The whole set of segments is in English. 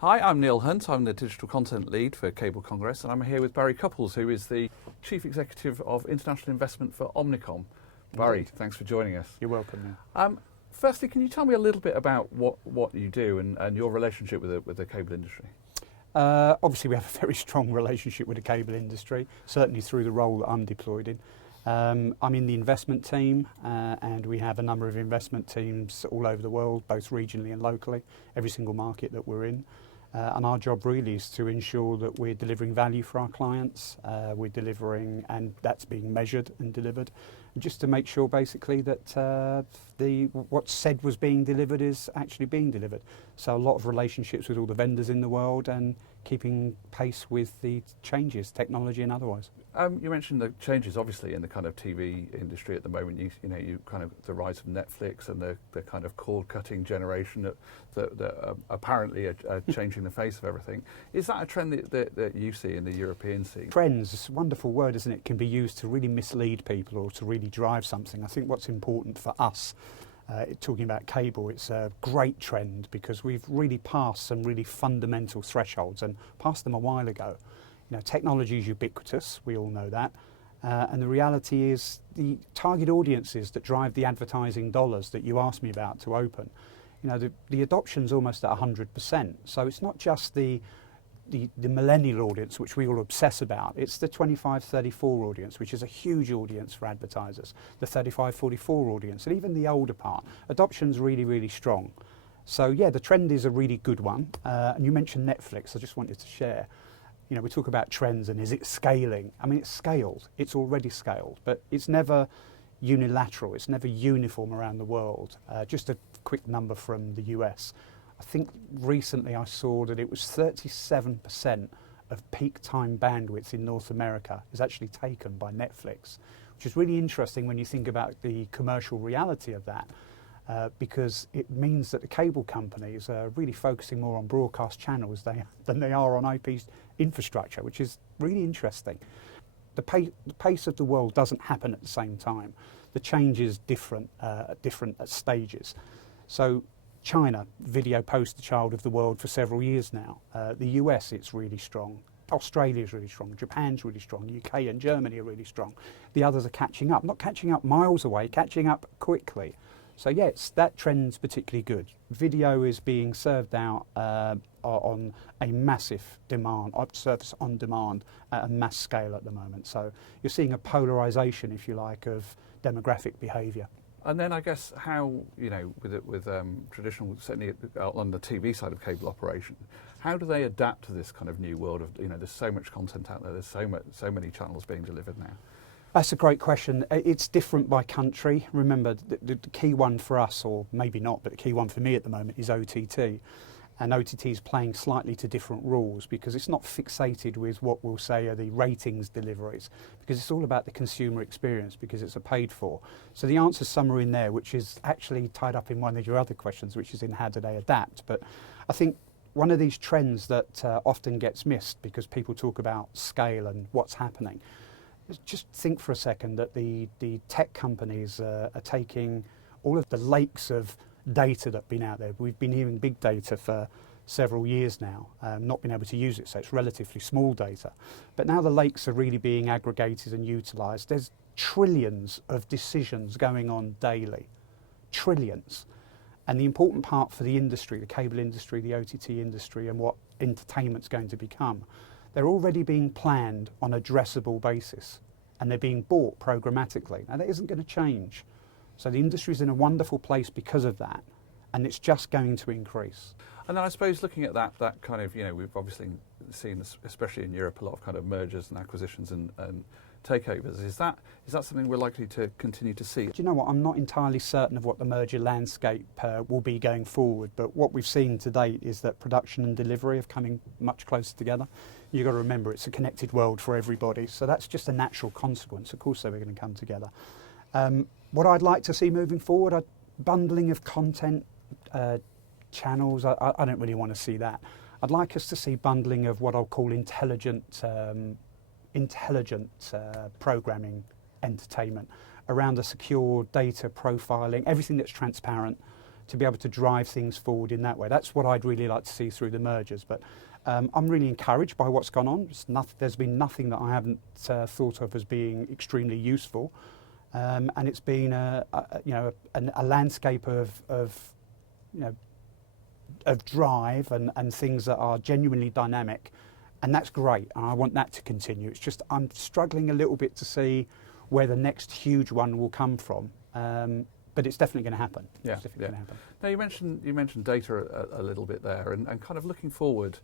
Hi, I'm Neil Hunt. I'm the Digital Content Lead for Cable Congress, and I'm here with Barry Cupples, who is the Chief Executive of International Investment for Omnicom. Barry, thanks for joining us. You're welcome, Neil. Firstly, can you tell me a little bit about what you do and your relationship with the cable industry? Obviously, we have a very strong relationship with the cable industry, certainly through the role that I'm deployed in. I'm in the investment team, and we have a number of investment teams all over the world, both regionally and locally, every single market that we're in. And our job really is to ensure that we're delivering value for our clients, we're delivering, and that's being measured and delivered, just to make sure basically that what's said was being delivered is actually being delivered. So a lot of relationships with all the vendors in the world and keeping pace with the changes, technology and otherwise. You mentioned the changes, obviously, in the kind of TV industry at the moment. You kind of the rise of Netflix and the kind of cord-cutting generation that apparently are changing the face of everything. Is that a trend that you see in the European scene? Trends, it's a wonderful word, isn't it? Can be used to really mislead people or to really drive something. I think what's important for us, talking about cable, it's a great trend because we've really passed some really fundamental thresholds and passed them a while ago. You know, technology is ubiquitous, we all know that, and the reality is the target audiences that drive the advertising dollars that you asked me about to open, you know, the adoption's almost at 100%. So it's not just the millennial audience, which we all obsess about, it's the 25-34 audience, which is a huge audience for advertisers, the 35-44 audience, and even the older part. Adoption's really, really strong. So yeah, the trend is a really good one. And you mentioned Netflix, I just wanted to share. You know, we talk about trends and is it scaling? I mean, it's scaled, it's already scaled, but it's never unilateral, it's never uniform around the world. Just a quick number from the US. I think recently I saw that it was 37% of peak time bandwidth in North America is actually taken by Netflix, which is really interesting when you think about the commercial reality of that. Because it means that the cable companies are really focusing more on broadcast channels than they are on IP infrastructure, which is really interesting. The pace of the world doesn't happen at the same time. The change is different at different stages. So China, video poster child of the world for several years now. The US, it's really strong. Australia's really strong, Japan's really strong, UK and Germany are really strong. The others are catching up, not catching up miles away, catching up quickly. So yes, that trend's particularly good. Video is being served out on a massive demand, service on demand at a mass scale at the moment. So you're seeing a polarisation, if you like, of demographic behaviour. And then I guess how, you know, with traditional, certainly on the TV side of cable operation, how do they adapt to this kind of new world of, you know, there's so much content out there, there's so many channels being delivered now? That's a great question. It's different by country. Remember, the key one for us, or maybe not, but the key one for me at the moment is OTT. And OTT is playing slightly to different rules because it's not fixated with what we'll say are the ratings deliveries, because it's all about the consumer experience, because it's a paid for. So the answer's somewhere in there, which is actually tied up in one of your other questions, which is in how do they adapt. But I think one of these trends that often gets missed because people talk about scale and what's happening, just think for a second that the tech companies are taking all of the lakes of data that have been out there. We've been hearing big data for several years now, not been able to use it, so it's relatively small data. But now the lakes are really being aggregated and utilised. There's trillions of decisions going on daily, trillions. And the important part for the industry, the cable industry, the OTT industry, and what entertainment's going to become, they're already being planned on a addressable basis and they're being bought programmatically. Now that isn't going to change. So the industry's in a wonderful place because of that, and it's just going to increase. And then I suppose looking at that kind of, you know, we've obviously seen, especially in Europe, a lot of kind of mergers and acquisitions and takeovers. Is that something we're likely to continue to see? Do you know what? I'm not entirely certain of what the merger landscape will be going forward, but what we've seen to date is that production and delivery are coming much closer together. You've got to remember it's a connected world for everybody, so that's just a natural consequence. Of course, they're going to come together. What I'd like to see moving forward, bundling of content channels. I don't really want to see that. I'd like us to see bundling of what I'll call intelligent programming entertainment around the secure data profiling, everything that's transparent, to be able to drive things forward in that way. That's what I'd really like to see through the mergers. But I'm really encouraged by what's gone on. There's been nothing that I haven't thought of as being extremely useful, and it's been a landscape of drive and things that are genuinely dynamic, and that's great. And I want that to continue. It's just I'm struggling a little bit to see where the next huge one will come from. But it's definitely going to happen. Yeah, it's definitely going to happen. Now you mentioned data a little bit there, and kind of looking forward,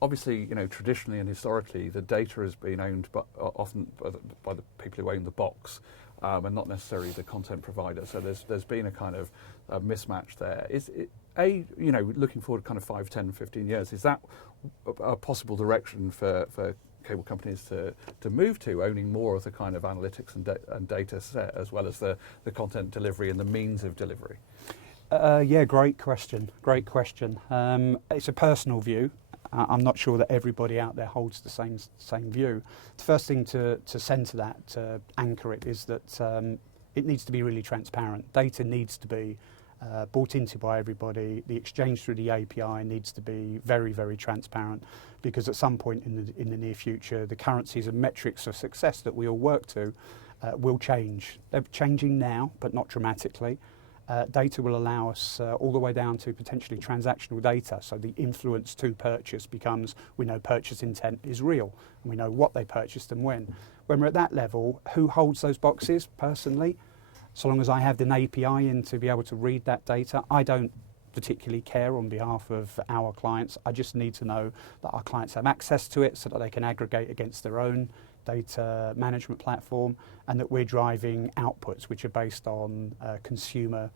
obviously, traditionally and historically, the data has been owned often by the people who own the box, and not necessarily the content provider. So there's been a kind of mismatch there. Is it, looking forward kind of 5, 10, 15 years, is that a possible direction for cable companies to move to, owning more of the kind of analytics and data set, as well as the content delivery and the means of delivery? Yeah, great question. It's a personal view. I'm not sure that everybody out there holds the same view. The first thing to centre that, to anchor it, is that it needs to be really transparent. Data needs to be bought into by everybody. The exchange through the API needs to be very, very transparent, because at some point in the near future, the currencies and metrics of success that we all work to will change. They're changing now, but not dramatically. Data will allow us all the way down to potentially transactional data. So the influence to purchase becomes, we know purchase intent is real, and we know what they purchased and when. When we're at that level, who holds those boxes? Personally, so long as I have an API in to be able to read that data, I don't particularly care on behalf of our clients. I just need to know that our clients have access to it so that they can aggregate against their own data management platform, and that we're driving outputs which are based on consumer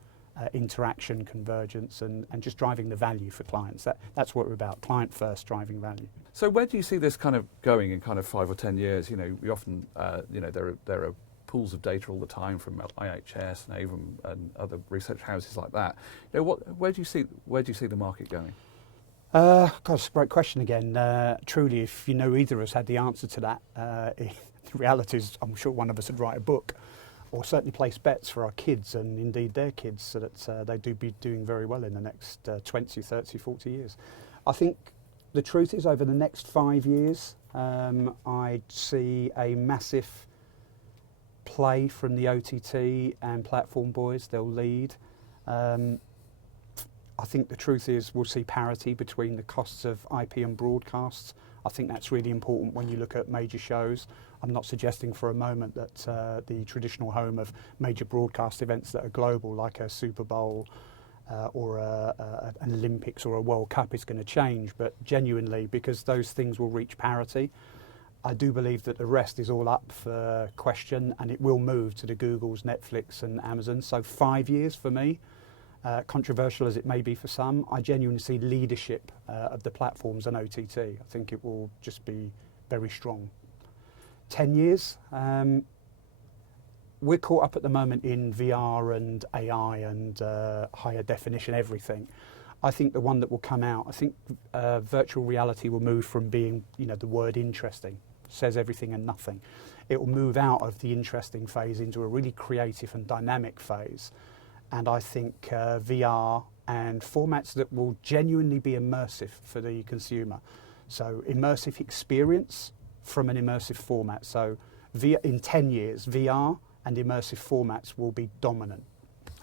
interaction, convergence, and just driving the value for clients. That's what we're about, client first, driving value. So where do you see this kind of going in kind of 5 or 10 years? We often, there are pools of data all the time from IHS and Avon and other research houses like that. Where do you see the market going? God, it's a great question again. Truly, if either of us had the answer to that, the reality is I'm sure one of us would write a book, or certainly place bets for our kids and indeed their kids, so that they do be doing very well in the next 20, 30, 40 years. I think the truth is, over the next 5 years, I see a massive play from the OTT and platform boys. They'll lead. I think the truth is we'll see parity between the costs of IP and broadcasts. I think that's really important when you look at major shows. I'm not suggesting for a moment that the traditional home of major broadcast events that are global, like a Super Bowl or an Olympics or a World Cup, is going to change, but genuinely, because those things will reach parity, I do believe that the rest is all up for question, and it will move to the Googles, Netflix and Amazon. So 5 years for me, controversial as it may be for some, I genuinely see leadership of the platforms and OTT. I think it will just be very strong. 10 years, we're caught up at the moment in VR and AI and higher definition everything. I think the one that will come out, I think virtual reality will move from being, the word interesting, says everything and nothing. It will move out of the interesting phase into a really creative and dynamic phase. And I think VR and formats that will genuinely be immersive for the consumer. So immersive experience from an immersive format. So in 10 years, VR and immersive formats will be dominant.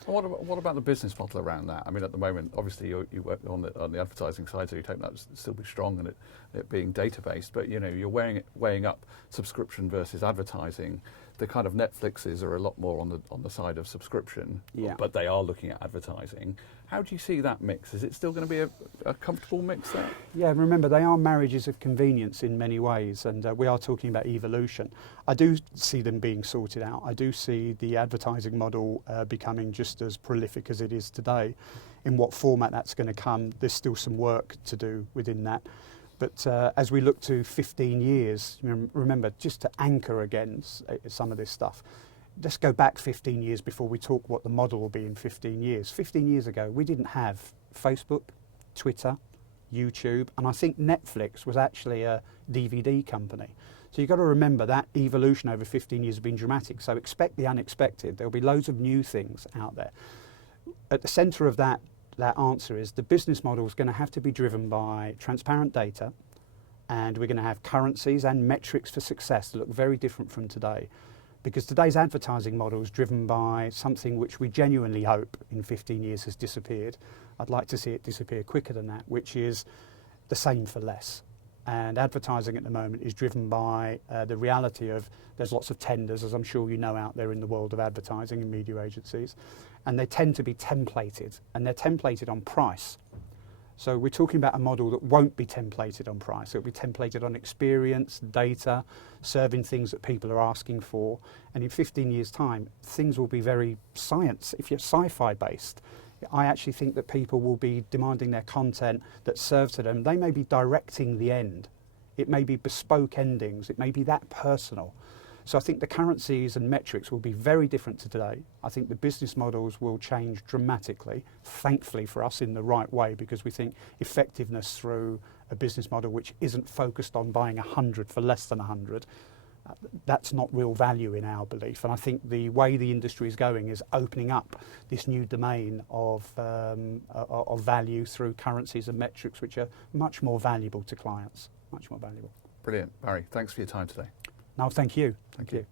What about the business model around that? I mean, at the moment, obviously you work on the advertising side, so you hope that still be strong and it being data-based, but you're weighing up subscription versus advertising. The kind of Netflixes are a lot more on the side of subscription, but they are looking at advertising. How do you see that mix? Is it still going to be a comfortable mix there? Yeah, remember, they are marriages of convenience in many ways, and we are talking about evolution. I do see them being sorted out. I do see the advertising model becoming just as prolific as it is today. In what format that's going to come, there's still some work to do within that. But as we look to 15 years, remember, just to anchor against some of this stuff, let's go back 15 years before we talk what the model will be in 15 years. 15 years ago, we didn't have Facebook, Twitter, YouTube, and I think Netflix was actually a DVD company. So you've got to remember that evolution over 15 years has been dramatic. So expect the unexpected. There'll be loads of new things out there. at the centre of that answer is the business model is going to have to be driven by transparent data, and we're going to have currencies and metrics for success that look very different from today. Because today's advertising model is driven by something which we genuinely hope in 15 years has disappeared. I'd like to see it disappear quicker than that, which is the same for less. And advertising at the moment is driven by the reality of there's lots of tenders, as I'm sure you know, out there in the world of advertising and media agencies, and they tend to be templated, and they're templated on price. So we're talking about a model that won't be templated on price. It'll be templated on experience, data, serving things that people are asking for. And in 15 years' time, things will be very science, if you're sci-fi based. I actually think that people will be demanding their content that serves to them. They may be directing the end. It may be bespoke endings. It may be that personal. So I think the currencies and metrics will be very different to today. I think the business models will change dramatically, thankfully for us in the right way, because we think effectiveness through a business model which isn't focused on buying 100 for less than 100, that's not real value in our belief. And I think the way the industry is going is opening up this new domain of value through currencies and metrics which are much more valuable to clients, much more valuable. Brilliant. Barry, thanks for your time today. No, thank you. Thank you.